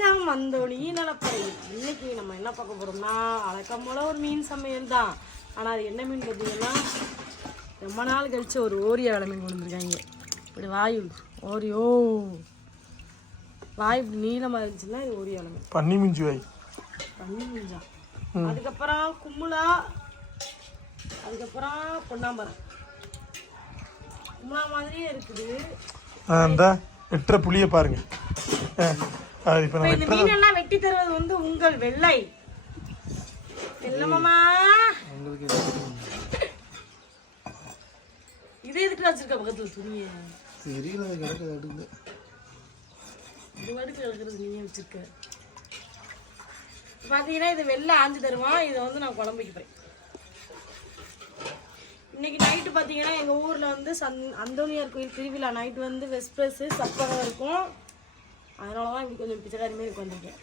வணக்கம் வந்தோனி நலப்பறை இன்னைக்கு நம்ம என்ன பார்க்க போறோம்னா வழக்கம் போல ஒரு மீன் சமையல் தான். ஆனால் அது என்ன மீன் பார்த்தீங்கன்னா ரொம்ப நாள் கழிச்சு ஒரு ஓரியா வேலை மீன் கொண்டு வந்திருக்காங்க. இப்படி வாயு ஓரியோ வாய் இப்படி நீளமாக இருந்துச்சுன்னா இது ஓரியா வேலை மீன். பன்னி மிஞ்சி வை பண்ணி மீன்தான் அதுக்கப்புறம் கும்முளா அதுக்கப்புறம் பொன்னாம்பரம். கும்முளா மாதிரியே இருக்குது. அந்த வெட்டுற புளியை பாருங்க. அது இப்போ நம்ம இந்த மீனெல்லாம் வெட்டி தருவது வந்து உங்கள் வெள்ளை. வெள்ளமாமா இதே எதுக்கு வச்சிருக்க பக்கத்துல துணிய. தெரியல கிடக்குது அடுத்து. இது வடுக்கு கிடக்குறது நீயே வச்சிருக்க. பாத்தீங்கன்னா இது வெள்ளை ஆஞ்சு தருவான் இதை வந்து நான் குழம்புக்கு போய் இன்னைக்கு நைட்டு பார்த்தீங்கன்னா எங்கள் ஊரில் வந்து சந் அந்தோனியார் கோயில் திருவிழா. நைட்டு வந்து வெஸ்பிரஸ் சப்பரம் இருக்கும். அதனால தான் இப்படி கொஞ்சம் பிச்சைக்காரி மாரி உட்காந்துருக்கேன்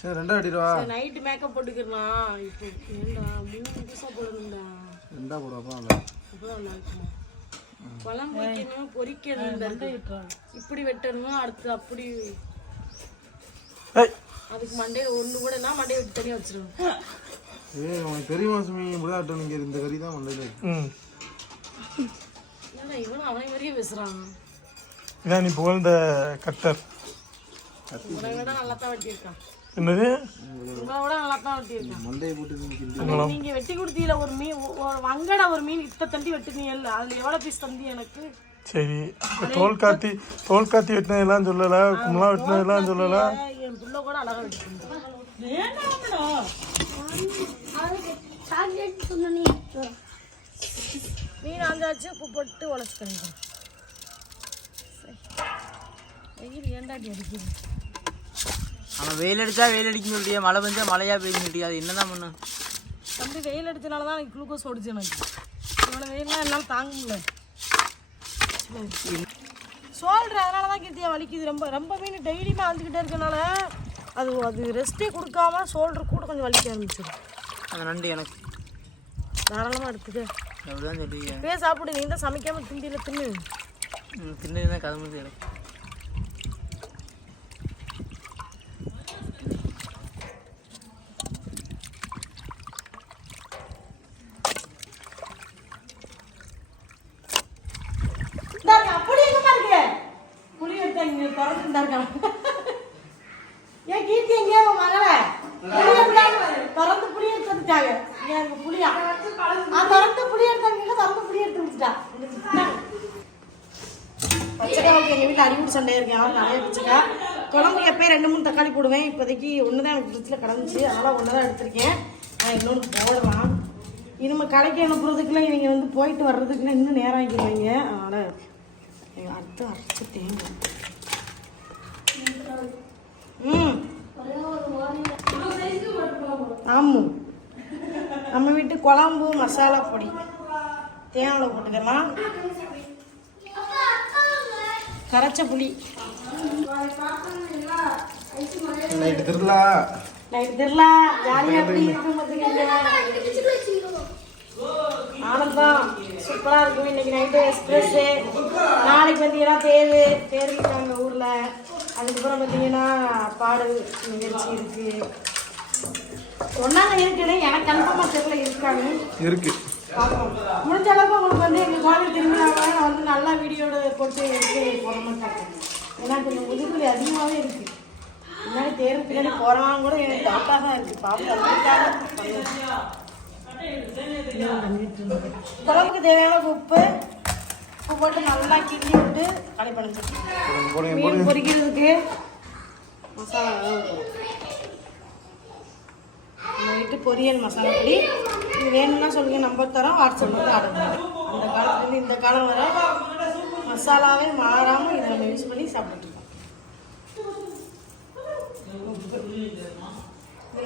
சரி ரெண்டா அடிடுவா நைட்டு மேக்கப் போட்டுக்கிறலாம் இப்போ ஏண்டா மூணு புதுசாக போடணும்டா. ரெண்டா போடுவாப்பா அவ்வளோ அப்பதான் நல்லா இருக்குமா. குழம்பு வைக்கணும் பொரிக்கணும். இப்படி வெட்டணும் அடுத்து அப்படி. அதுக்கு மண்டையில ஒண்ணு கூட நான் மண்டையை வெட்டி தனியாக வச்சிருவேன். ஏய் உனக்கு தெரியுமா சுமி? இப்படிதான் இந்த கறி தான் மண்டையில் இருக்கு இவனும் அவனை மாதிரியே பேசுறான். இதான் நீ புகழ்ந்த கட்டர் உங்களை விட நல்லா தான் வெட்டியிருக்கான் என்னது? நீங்க வெட்டி கொடுத்தீல ஒரு மீன் ஒரு வங்கடா ஒரு மீன் இத்த தண்டி வெட்டுனீங்கல்ல அதுல எவ்வளவு பீஸ் தந்தி எனக்கு சரி தோல் காத்தி தோல் காத்தி வெட்டினதெல்லாம் சொல்லலை கும்பலாம் வெட்டினதெல்லாம் சொல்லலை. என் புள்ள கூட அழகா வெட்டி மீன் ஆந்தாச்சு உப்பு போட்டு வெயில் ஏண்டாட்டி அடிக்குது? அவன் வெயில் அடிச்சா வெயில் அடிக்க சொல்லிட்டியா மழை பெஞ்சா மழையா பெய்ய சொல்லிட்டியா அது என்னதான் பண்ண? தம்பி வெயில் அடிச்சனால தான் எனக்கு குளுக்கோஸ் ஓடிச்சு எனக்கு. இவ்வளோ வெயில்லாம் என்னால் தாங்க முடியல. சொல்கிறேன் அதனால தான் கீர்த்தியா வலிக்குது. ரொம்ப ரொம்ப மீன் டெய்லியுமே அழுதுகிட்டே இருக்கனால அது அது ரெஸ்ட்டே கொடுக்காம ஷோல்டர் கூட கொஞ்சம் வலிக்க ஆரம்பிச்சிடும் அந்த நண்டு எனக்கு. தாராளமாக எடுத்துக்க. அப்படிதான் சொல்லுவீங்க இப்பயே சாப்பிடு நீ தான் சமைக்காம திண்டியில் தின்னு. தின்னு தான் கதை முடிஞ்சு எனக்கு இந்தாங்க, அப்படி எங்கம்மா இருக்கு புளி எடுத்தா இங்க திறந்து இருக்கான் ஏன் கீர்த்தி எங்கேயோ உன் மகளை புளி எடுத்தாங்க திறந்து புளி எடுத்து வந்துட்டாங்க இங்க அங்க புளியா ஆ திறந்து புளி எடுத்தாங்க திறந்து புளி எடுத்து வந்துட்டா பச்சைக்காவுக்கு எங்கள் வீட்டில் அறிவுறு சண்டையாக இருக்கேன் அவன் நிறைய வச்சுக்கா. குழம்புக்கு எப்போயும் ரெண்டு மூணு தக்காளி போடுவேன். இப்போதைக்கு ஒன்று தான் எனக்கு ஃப்ரிட்ஜில் கிடந்துச்சு அதனால் ஒன்று தான் எடுத்திருக்கேன். நான் இன்னொன்று போடலாம். இனிமேல் கடைக்கு அனுப்புறதுக்குள்ள இவங்க வந்து போயிட்டு வர்றதுக்குலாம் இன்னும் நேரம் ஆகிடுவாங்க அதனால் அடுத்து அரைச்சி தேங்காய். ம். ஆமாம் நம்ம வீட்டு குழம்பு மசாலா பொடி. தேங்காய் போட்டுக்கலாம்? கரைச்ச புளி. நைட்டு திருவிழா நைட் தெரியல ஜாலியாக எப்படி இருக்கும் ஆனந்தம். சூப்பராக இருக்கும் இன்னைக்கு நைட்டு எக்ஸ்பிரஸ்ஸு நாளைக்கு பார்த்தீங்கன்னா தேர். தேர் இருக்காங்க ஊரில். அதுக்கப்புறம் பார்த்தீங்கன்னா பாடல் நிகழ்ச்சி இருக்குது ஒன்றாங்க இருக்குன்னு எனக்கு கன்ஃபார்மாக தெரியல இருக்காங்க இருக்கு. பார்ப்போம் முடிஞ்ச அளவுக்கு உங்களுக்கு வந்து எங்கள் கோவில் திருவிழாவை நான் வந்து நல்லா வீடியோட போட்டு எடுத்து போட மாட்டேன் ஏன்னா கொஞ்சம் முதுகுலி அதிகமாகவே இருக்குது முன்னாடி தேர்வு பின்னாடி போகிறான்னு கூட எனக்கு டவுட்டாக தான் இருக்குது பார்ப்போம் குழம்புக்கு தேவையான உப்பு உப்பு போட்டு நல்லா கிண்டி விட்டு களி பண்ணிச்சு மீன் பொரிக்கிறதுக்கு மசாலா சொல்லிட்டு பொரியல் மசாலா பொடி. இது வேணும்னா சொல்லுங்க நம்பர் தரோம் வாட்ஸ்அப் வந்து ஆர்டர் பண்ணுறோம் அந்த காலத்துலேருந்து இந்த காலம் வரை மசாலாவே மாறாமல் இதை நம்ம யூஸ் பண்ணி சாப்பிட்டுருக்கோம்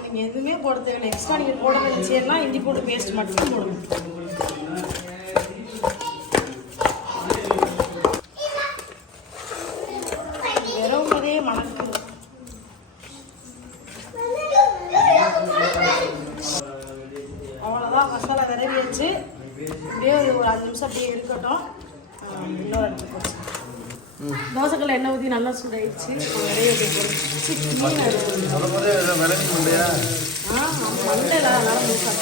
நீங்கள் எதுவுமே போட தேவையில்லை. எக்ஸ்ட்ரா நீங்கள் போட நினச்சேன்னா இஞ்சி போட்டு பேஸ்ட் மட்டும் போடணும் சூடாயிடுச்சு. நிறைய பொரிச்சு மீன் எடுத்து சொல்லும்போது ஏதோ விளையாட்டு இல்லையா ஆ மண்டையில் அதனால முழுசா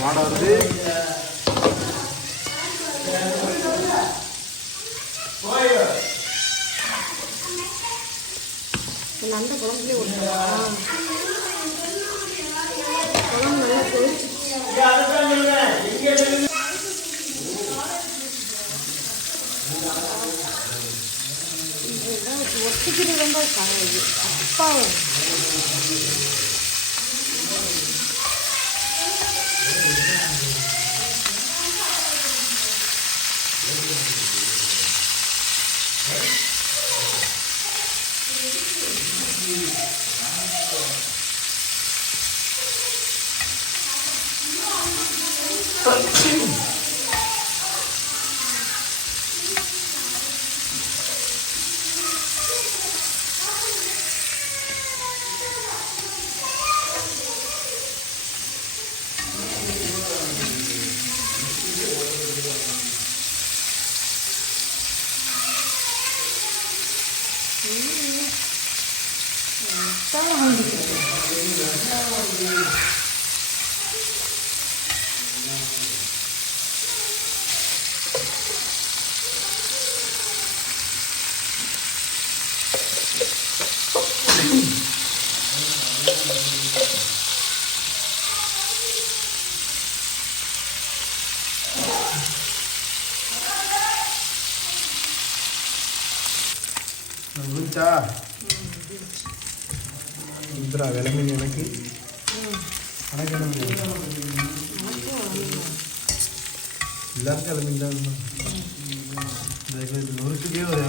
வாடை வருது அந்த குழம்புலேயே விட்டுறலாம் குழம்பு நல்லா கொதிச்சு ஒட்டிக்கிட்டு ரொம்ப கரையுது அப்பா முடிச்சா இந்திரா விளம்பி எனக்கு. எனக்கு மீன்? எல்லாருக்கும் விளம்பி தான் இந்த நொறுக்குக்கே ஒரு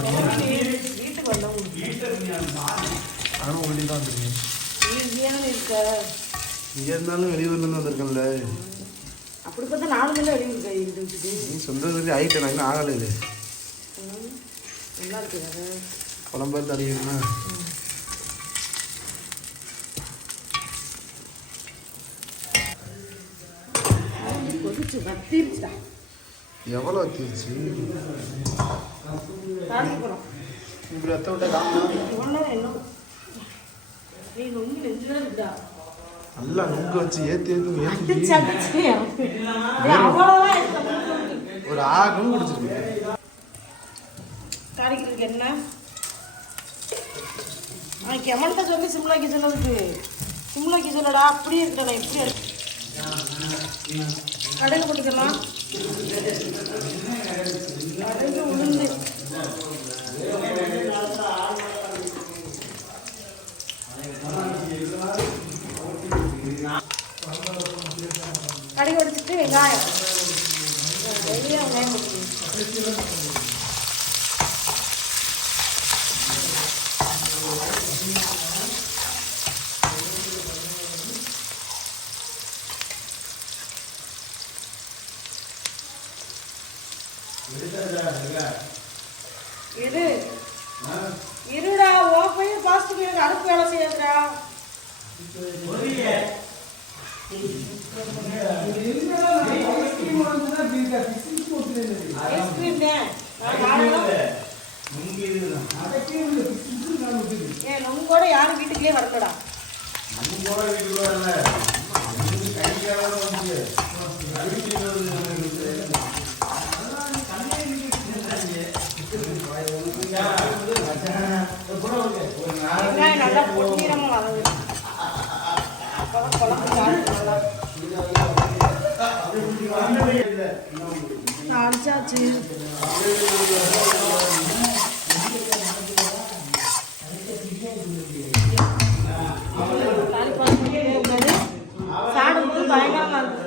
நானும் ஒளி தான் வந்துருக்கேன். இங்கே இருந்தாலும் வெளியூர்லேருந்து வந்திருக்கேன்ல. அப்படி பார்த்தா நாலு மணி வெளியூர் கை நீ ஊர்லேயே ஆகிட்டேன் இன்னும் ஆகலை நல்லா இருக்குது குழம்பு தடிக்கணும்னா எவ்வளோ தீர்ச்சி? இப்படி ரத்த விட்ட காணும். நொங்கு நல்லா வச்சு எடுத்த நொங்கு. ஒரு நுங்கு குடிச்சிருக்கு என்ன? ஆ கெமன்ட்ட சொல்லி சிம்லாக்கி சொன்னதுக்கு. சிம்லாக்கி சொல்லடா அப்படியே இருக்கடா நான் எப்படி கடையில் போட்டுக்கலாம் கடையில் உளுந்து. கடையை உடைச்சிட்டு வெங்காயம். வெளியே வெங்காயம் போட்டுக்கணும் ஐஸ்கிரீம் தான் நான் காலையில- ஏன் நொங்கோட யாரும் வீட்டுக்குள்ளே முடிச்சாச்சு சாடும்போது பயங்கரமா இருக்கும்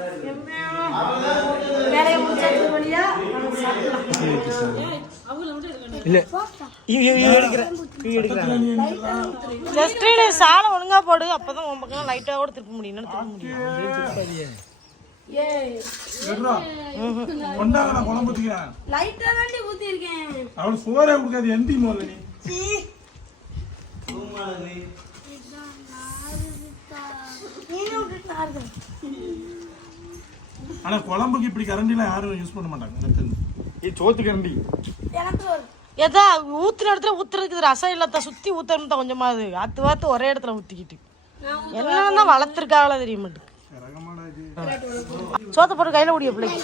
சாலை ஒழுங்கா போடு. அப்பதான் உன் பக்கம் லைட்டாவோட திருப்ப முடியும். திருப்ப முடியும். கொண்டாங்க குழம்பு ஊத்திக்கிறேன் லைட்டா தாண்டி ஊத்தி இருக்கேன் அவளுக்கு சோறே கொடுக்காது எந்தி முதல்ல நீ. ஆனா குழம்புக்கு இப்படி கரண்டிலாம் யாரும் யூஸ் பண்ண மாட்டாங்க எனக்கு சோத்து கரண்டி. ஏதா ஊத்துன இடத்துல ஊத்துறதுக்கு ரசம் இல்லாத சுத்தி ஊத்தணும் தான் கொஞ்சமாவது. அத்து வாத்து ஒரே இடத்துல ஊத்திக்கிட்டு. என்னதான் வளர்த்துருக்காங்களா தெரிய மாட்டேங்குது சோத்த போட்டு கையில முடிய பிள்ளைக்கு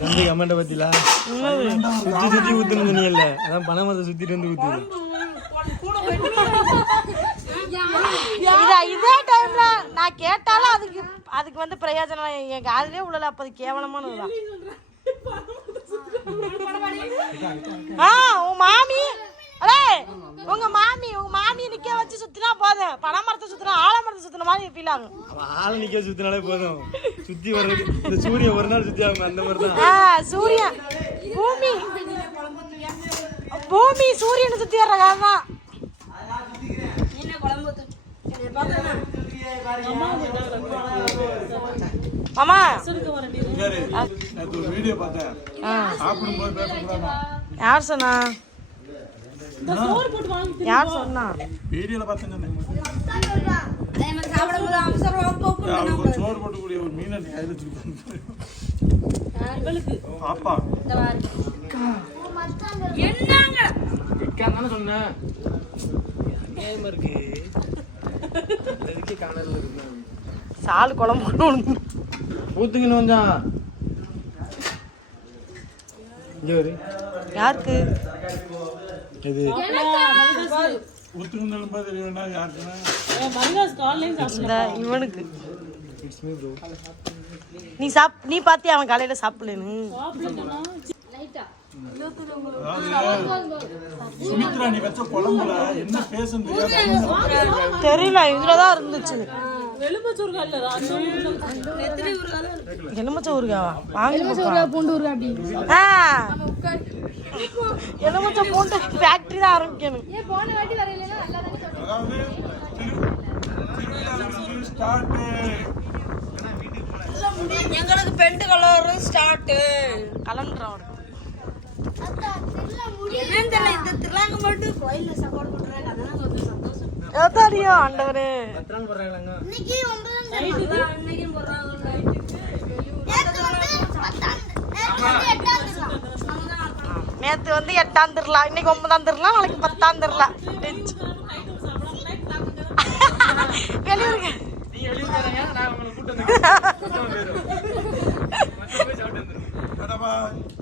தம்பி கமெண்ட பத்திலா? சுத்தி சுத்தி ஊத்தணும் சொன்னீங்கல்ல அதான் பணமத்தை சுத்திட்டு வந்து ஊத்துது. இதா இதே டைம்ல நான் கேட்டாலும் அதுக்கு அதுக்கு வந்து பிரயோஜனம் என் காதுலயே உள்ளல அப்ப அது கேவலமானதுதான். ஆ உன் மாமி அடே உங்க மாமி உங்க மாமி நிக்க வச்சு சுத்தினா போதும். பனைமரத்தை சுத்தினா ஆலமரத்தை சுத்தின மாதிரி ஃபீல் ஆகும். ஆளை நிக்க சுத்தினாலே போதும். சுத்தி வர்றது இந்த சூரியன் ஒரு நாள் சுத்தி ஆகும் அந்த மாதிரி தான். ஆ சூரியன் பூமி. பூமி சூரியனை சுத்தி வர்ற காலம் தான். மாமா சரி நேற்று ஒரு வீடியோ பார்த்தேன். யார் சொன்னா? யார் சொன்னா? வீடியோல பார்த்தேன் ஒரு சோறு போட்டுக்கூடிய ஒரு மீன் கையில் வச்சிருக்காங்க பாப்பா. என்னங்க? தானே சொன்னேன் இருக்கு எதுக்கு காணல இருக்கு சால் குழம்பு ஊத்துங்கன்னு வந்தான் யாருக்கு? இது இவனுக்கு. நீ சாப் நீ பாத்தியா அவன் காலையில சாப்பிடலன்னு? தெரியல இதுலதான் இருந்துச்சு. எலுமிச்சை ஊறுகாவா? வாங்கி பூண்டு ஊருக்கு அப்படி. ஆ. எலுமிச்சை பூண்டு ஃபேக்டரி தான் ஆரம்பிக்கணும். ஏன் போன வாட்டி வரையில நல்லா தானே சொன்னேன் அதாவது திருவிழா ஸ்டார்ட் எங்களுக்கு பெண்டு கலர் ஸ்டார்ட் கலண்டர் அவனுக்கு என்னன்னு தெரியல இந்த திருவிழாங்க மட்டும் கோயில்ல சாப்பாடு போட்டுறாங்க அதெல்லாம் கொஞ்சம் சந்தோஷம். எதாரியும் ஆண்டவரே. இன்னைக்கு ஒன்பதாம் தேதி இன்னைக்கு போடுறாங்க நேத்து வந்து எட்டாம் திருவிழா இன்னைக்கு ஒன்பதாம் திருவிழா நாளைக்கு பத்தாம் திருவிழா வெளியூருங்க.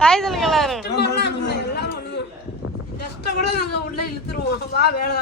தாய் சொல்லுங்க எல்லாரும். எல்லாம் கஷ்டம் கூட நாங்க உள்ள இழுத்துருவோம். வா வேலை